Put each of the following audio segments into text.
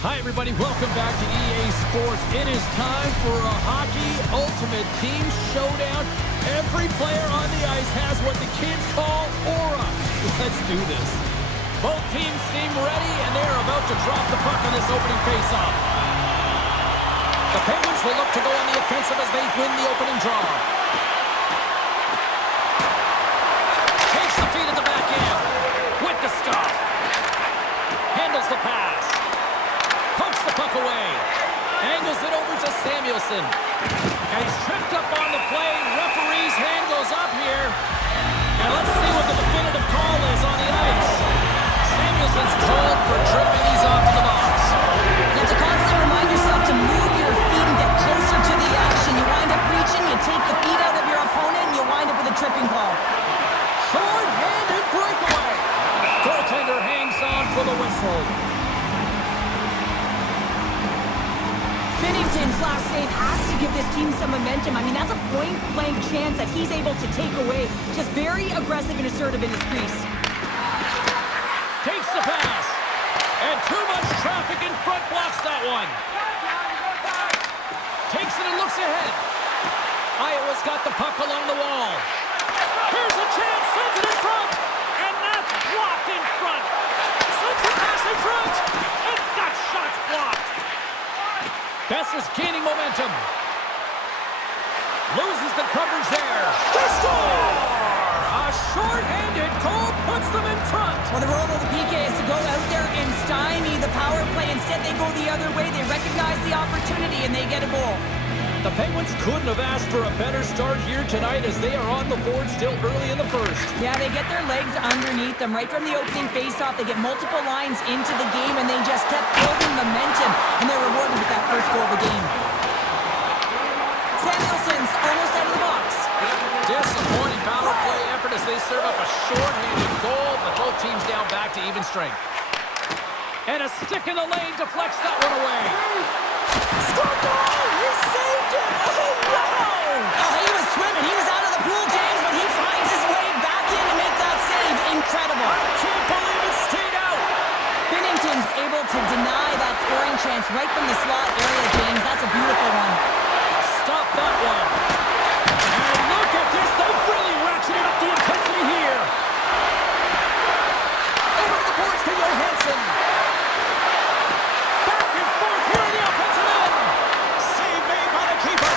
Hi, everybody. Welcome back to EA Sports. It is time for a Hockey Ultimate Team Showdown. Every player on the ice has what the kids call aura. Let's do this. Both teams seem ready, and they're about to drop the puck on this opening faceoff. The Penguins will look to go on the offensive as they win the opening draw. Takes the feed at the back end. With the stop. Handles the pass. Pumps the puck away. Angles it over to Samuelsson. And he's tripped up on the play. Referee's hand goes up here. And let's see what the definitive call is on the ice. Samuelsson's called for tripping. He's off to the box. You have to constantly remind yourself to move your feet and get closer to the action. You wind up reaching, you take the feet out of your opponent, and you wind up with a tripping call. Short-handed breakaway. Goaltender hangs on for the whistle. Binnington's last save has to give this team some momentum. I mean, that's a point-blank chance that he's able to take away. Just very aggressive and assertive in his crease. Takes the pass. And too much traffic in front blocks that one. Takes it and looks ahead. Iowa's got the puck along the wall. Here's a chance. Sends it in front. And that's blocked in front. Sends the pass in front. And that shot's blocked. Besser's gaining momentum. Loses the coverage there. They score! A short-handed goal puts them in front. Well, the role of the PK is to go out there and stymie the power play. Instead, they go the other way. They recognize the opportunity, and they get a goal. The Penguins couldn't have asked for a better start here tonight as they are on the board still early in the first. Yeah, they get their legs underneath them right from the opening faceoff. They get multiple lines into the game, and they just kept building momentum, and they're rewarded with that first goal of the game. Samuelsson's almost out of the box. Disappointing power play effort as they serve up a short-handed goal, but both teams down back to even strength. And a stick in the lane deflects that one away. Score goal! He saved it! Oh, wow! Oh, he was swimming. He was out of the pool, James, but he finds his way back in to make that save. Incredible. I can't believe it stayed out. Binnington's able to deny that scoring chance right from the slot area, James. That's a beautiful one. Stop that one. And look at this. They've really ratcheted up the intensity here. Over to the boards to Johansson. Back and forth here in the offensive end. Save made by the keeper.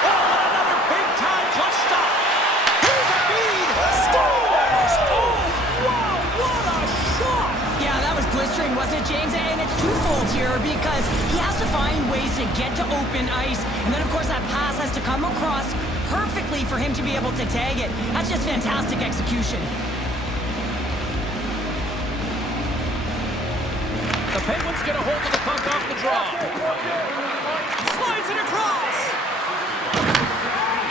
Oh, and another big-time clutch stop. Here's a feed. Scores! Oh, wow, what a shot. Yeah, that was blistering, wasn't it, James? And it's twofold here because he has to find ways to get to open ice. And then, of course, that pass has to come across perfectly for him to be able to tag it. That's just fantastic execution. The Penguins get a hold of the puck off the draw. Slides it across.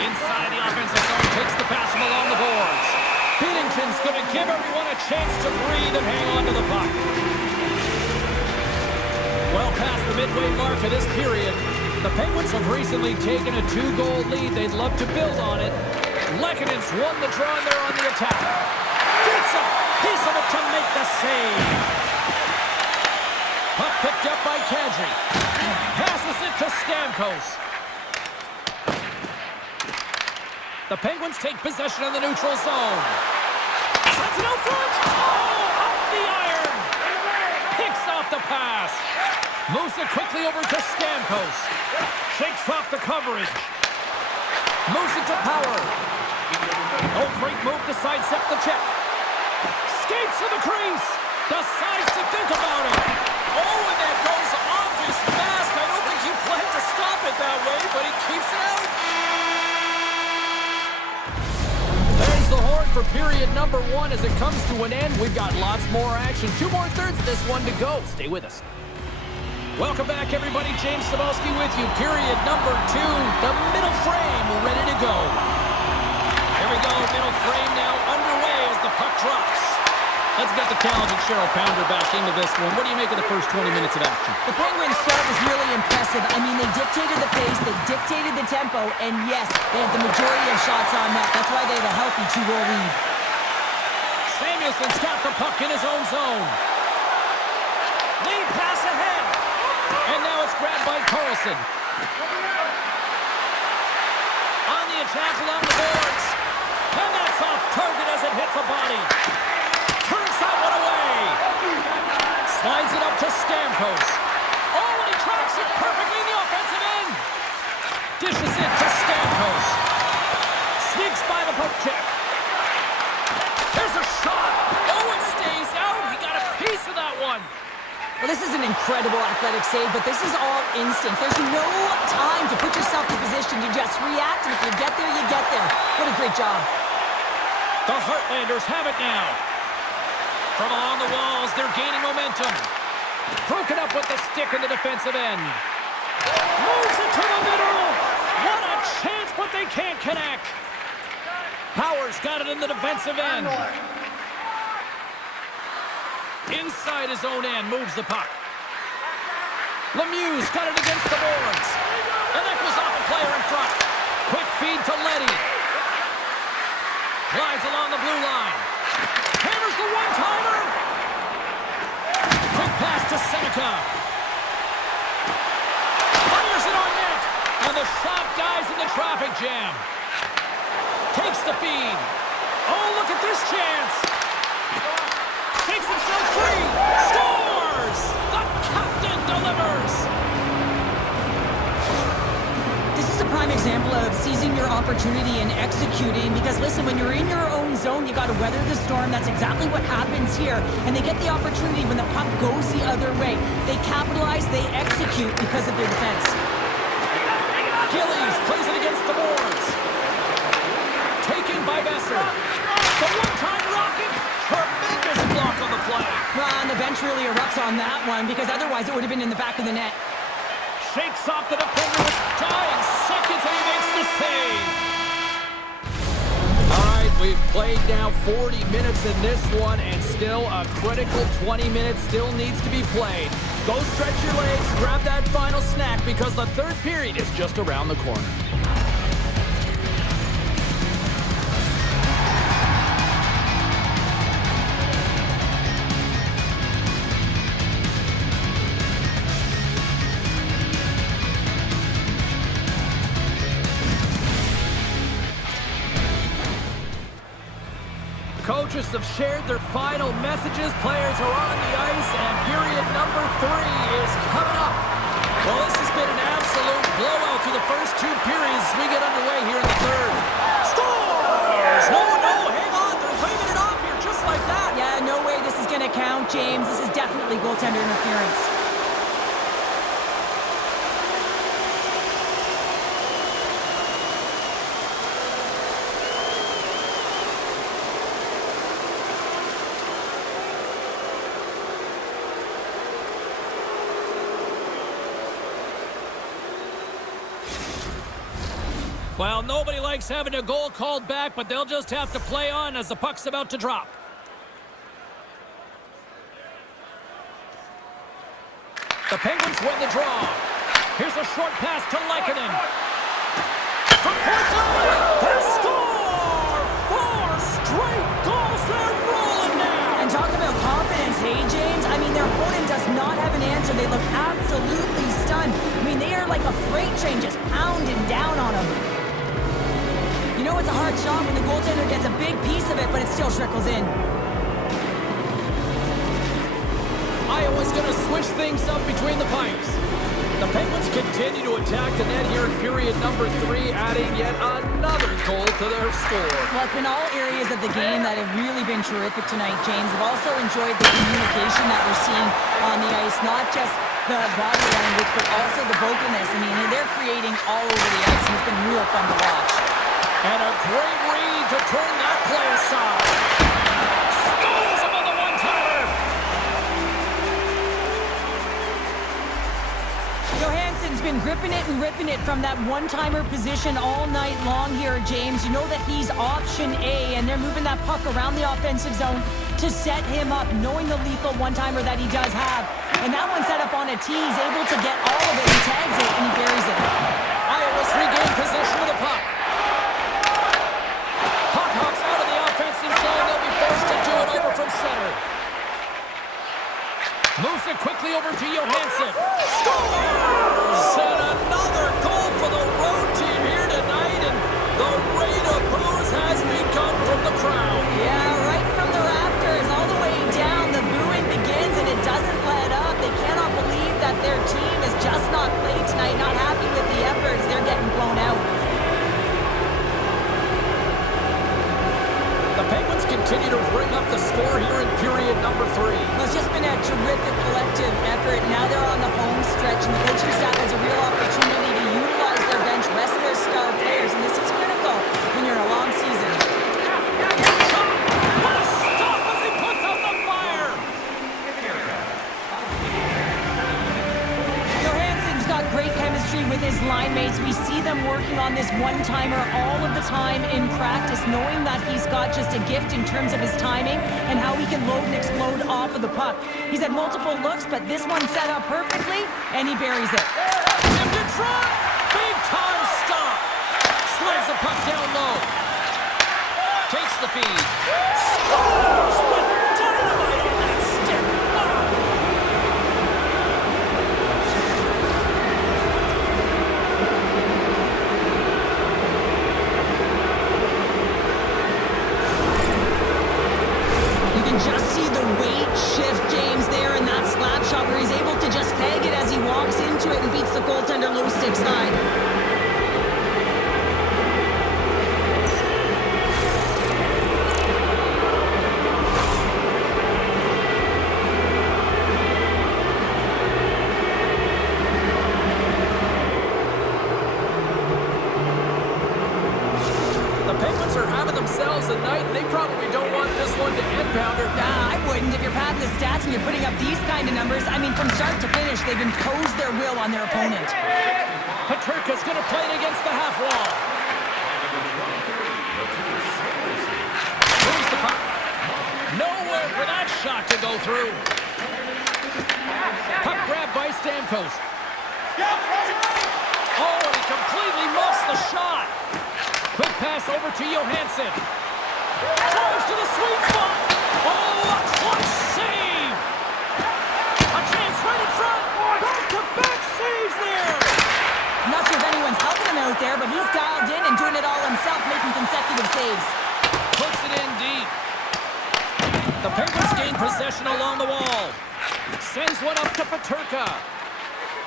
Inside the offensive zone, takes the pass from along the boards. Binnington's going to give everyone a chance to breathe and hang on to the puck. Well past the midway mark of this period, the Penguins have recently taken a 2-goal lead. They'd love to build on it. Lekkonen's won the draw and they're on the attack. Gets a piece of it to make the save. Puck picked up by Kadri. Passes it to Stamkos. The Penguins take possession of the neutral zone. Sends it out front. Oh, off the iron. Picks off the pass. Moves it quickly over to Stamkos. Shakes off the coverage. Moves it to Power. Oh, great move to sidestep the check. Skates to the crease. Decides to think about it. Oh, and that goes off his mask. I don't think he planned to stop it that way, but he keeps it out. There's the horn for period number 1 as it comes to an end. We've got lots more action. 2 more thirds of this one to go. Stay with us. Welcome back, everybody. James Cybulski with you. Period number 2. The middle frame ready to go. Here we go. Middle frame now underway as the puck drops. Let's get the talented Cheryl Pounder back into this one. What do you make of the first 20 minutes of action? The Penguins' start was really impressive. I mean, they dictated the pace, they dictated the tempo, and yes, they had the majority of shots on net. That's why they had a healthy 2-goal lead. Samuelsson's got the puck in his own zone. Lead pass ahead. Carlson. On the attack along the boards. And that's off target as it hits a body. Turns that one away. Slides it up to Stamkos. Oh, and he tracks it perfectly in the offensive end. Dishes it to Stamkos. Sneaks by the poke check. There's a shot. Oh, it stays out. He got a piece of that one. Well, this is an incredible athletic save, but this is all instinct. There's no time to put yourself in position to just react, and if you get there, you get there. What a great job. The Heartlanders have it now. From along the walls, they're gaining momentum. Broken up with the stick in the defensive end. Moves it to the middle. What a chance, but they can't connect. Powers got it in the defensive end. Inside his own end, moves the puck. Lemieux's got it against the boards. And that goes off a player in front. Quick feed to Leddy. Glides along the blue line. Hammers the one-timer. Quick pass to Seneca. Fires it on net. And the shot dies in the traffic jam. Takes the feed. Oh, look at this chance. Takes himself free. Scores! The captain delivers. This is a prime example of seizing your opportunity and executing, because listen, when you're in your own zone, you got to weather the storm. That's exactly what happens here. And they get the opportunity when the puck goes the other way. They capitalize, they execute because of their defense. Gillies plays it against the boards. Taken by Besser. The one-time rocket. Tremendous block on the play. Well, and the bench really erupts on that one, because otherwise it would have been in the back of the net. Shakes off the defender with dying seconds, and he makes the save. All right, we've played now 40 minutes in this one, and still a critical 20 minutes still needs to be played. Go stretch your legs, grab that final snack, because the third period is just around the corner. Coaches have shared their final messages. Players are on the ice, and period number 3 is coming up. Well, this has been an absolute blowout through the first 2 periods as we get underway here in the third. Scores! No, hang on. They're waving it off here just like that. Yeah, no way this is going to count, James. This is definitely goaltender interference. Well, nobody likes having a goal called back, but they'll just have to play on as the puck's about to drop. The Penguins win the draw. Here's a short pass to Lehkonen. From point blank, they score! 4 straight goals, they're rolling now! And talk about confidence, hey, James? I mean, their opponent does not have an answer. They look absolutely stunned. I mean, they are like a freight train just pounding down on them. You know it's a hard shot when the goaltender gets a big piece of it, but it still trickles in. Iowa's going to switch things up between the pipes. The Penguins continue to attack the net here in period number 3, adding yet another goal to their score. Well, it's been all areas of the game that have really been terrific tonight, James. I've also enjoyed the communication that we're seeing on the ice, not just the body language, but also the vocalness. I mean, they're creating all over the ice, and it's been real fun to watch. And a great read to turn that play aside. Scores him on the one-timer. Johansson's been gripping it and ripping it from that one-timer position all night long here, James. You know that he's option A, and they're moving that puck around the offensive zone to set him up, knowing the lethal one-timer that he does have. And that one set up on a tee. He's able to get all of it. He tags it, and he buries it. Iowa's regained possession of the puck. Puck hops out of the offensive zone. They'll be forced to do it over from center. Moves it quickly over to Johansson. Scores! And another goal for the road team here tonight, and the rate of boos has begun from the crowd. Yeah, right from the rafters, all the way down, the booing begins, and it doesn't let up. They cannot believe that their team has just not played tonight, not happy with the efforts. They're getting blown out. The Penguins continue to bring up the score here in period number 3. Well, it's just been a terrific collective effort. Now they're on the home stretch, and the coaching staff has a real opportunity to utilize their bench, rest their star players, and this is critical when you're in a long season. What a stop as he puts out the fire! Johansson's got great chemistry with his line mates. We see them working on this one-timer all of the time in practice, knowing that he's got just a gift in terms of his timing and how he can load and explode off of the puck. He's had multiple looks, but this one set up perfectly, and he buries it. Tipped in front! Big time stop! Slides the puck down low. Takes the feed. Scores with dynamite on that stick! Wow! You can just see the weight shift, James, there in that slap shot where he's able to just peg it as he walks into it and beats the goaltender low stick side. The Penguins are having themselves a night, and they probably don't want this one to end, Pounder. I wouldn't. If you're padding the stats and you're putting up these kind of numbers, I mean, from start to finish, they've imposed their will on their opponent. Peterka's going to play it against the half wall. Moves the puck. Nowhere for that shot to go through. Puck grab by Stamkos. Oh, and he completely muffs the shot. Quick pass over to Johansson. Drives to the sweet spot. Oh, a clutch save. A chance right in front. Back-to-back saves there. I'm not sure if anyone's helping him out there, but he's dialed in and doing it all himself, making consecutive saves. Puts it in deep. The Penguins gain possession along the wall. Sends one up to Peterka.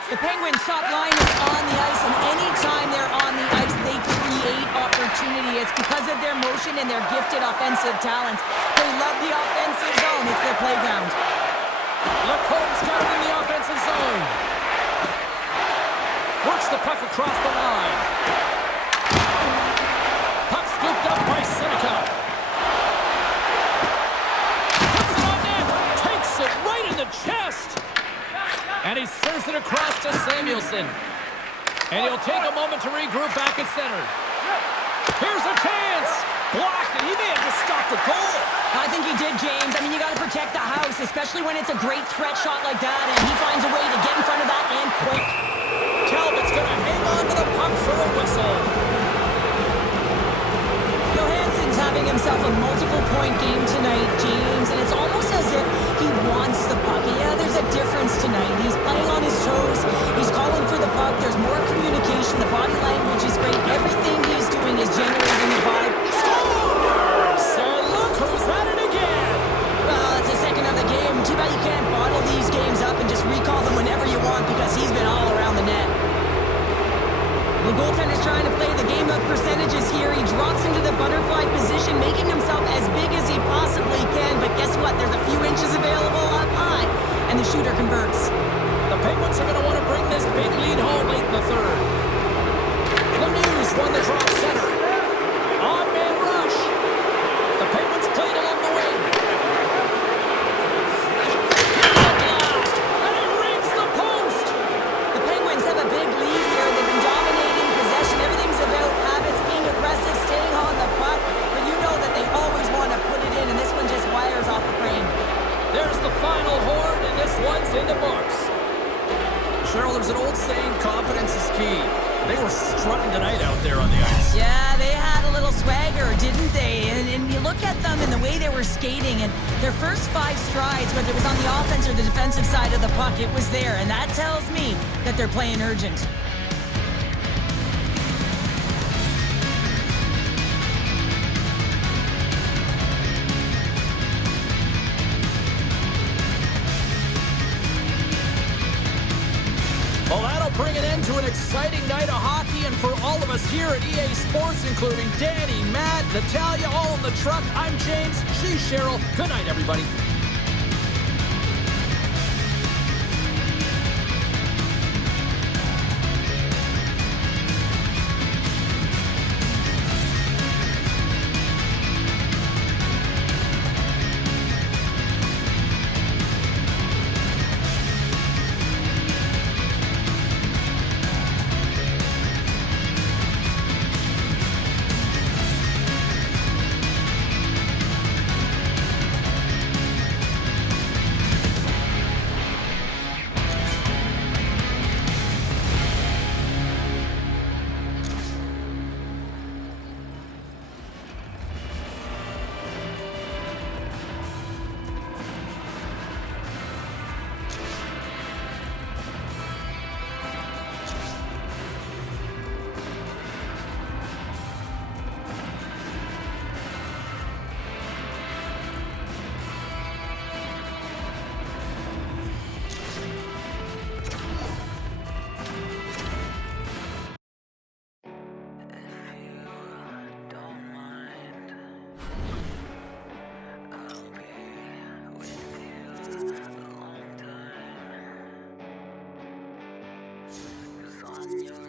The Penguins' top line is on the ice, and anytime they're on the ice, they create opportunity. It's because of their motion and their gifted offensive talents. They love the offensive zone. It's their playground. Lacombe's got it in the offensive zone. Works the puck across the line. Puck scooped up by Seneca. Puts it on net. Takes it right in the chest. And he serves it across to Samuelson. And he'll take a moment to regroup back at center. Here's a chance. Blocked, and he may have just stopped the goal. I think he did, James. I mean, you got to protect the house, especially when it's a great threat shot like that, and he finds a way to get in front of that and quick. Talbot's going to hang on to the puck for a whistle. Johansson's having himself a multiple-point game tonight, James, and it's almost as if he wants the puck. Yeah, there's a difference tonight. He's playing on his toes. He's calling for the puck. There's more communication. The body language is great. Everything he's doing is generating a vibe. Scores! And look who's at it again. Well, it's the second of the game. Too bad you can't bottle these games up and just recall them whenever you want because he's been all around the net. The goaltender's trying to play the game of percentages here. He drops into the butterfly position, making himself as big as he possibly can. But guess what? There's a few inches available up high, and the shooter converts. The Penguins are going to want to bring this big lead home late in the third. Lemieux won the drop center. On-man rush. The Penguins played along the wing. Here's the blast, and he rings the post. The Penguins have a big lead here. They've been dominating possession. Everything's about habits, being aggressive, staying on the puck. But you know that they always want to put it in, and this one just wires off the frame. There's the final horn, and this one's in the books. Cheryl, there's an old saying, confidence is key. They were strutting tonight out there on the ice. Yeah, they had a little swagger, didn't they? And you look at them and the way they were skating, and their first 5 strides, whether it was on the offense or the defensive side of the puck, it was there. And that tells me that they're playing urgent. Well, that'll bring an end to an exciting night of hockey, and for all of us here at EA Sports, including Danny, Matt, Natalia, all in the truck, I'm James, she's Cheryl. Good night, everybody. On your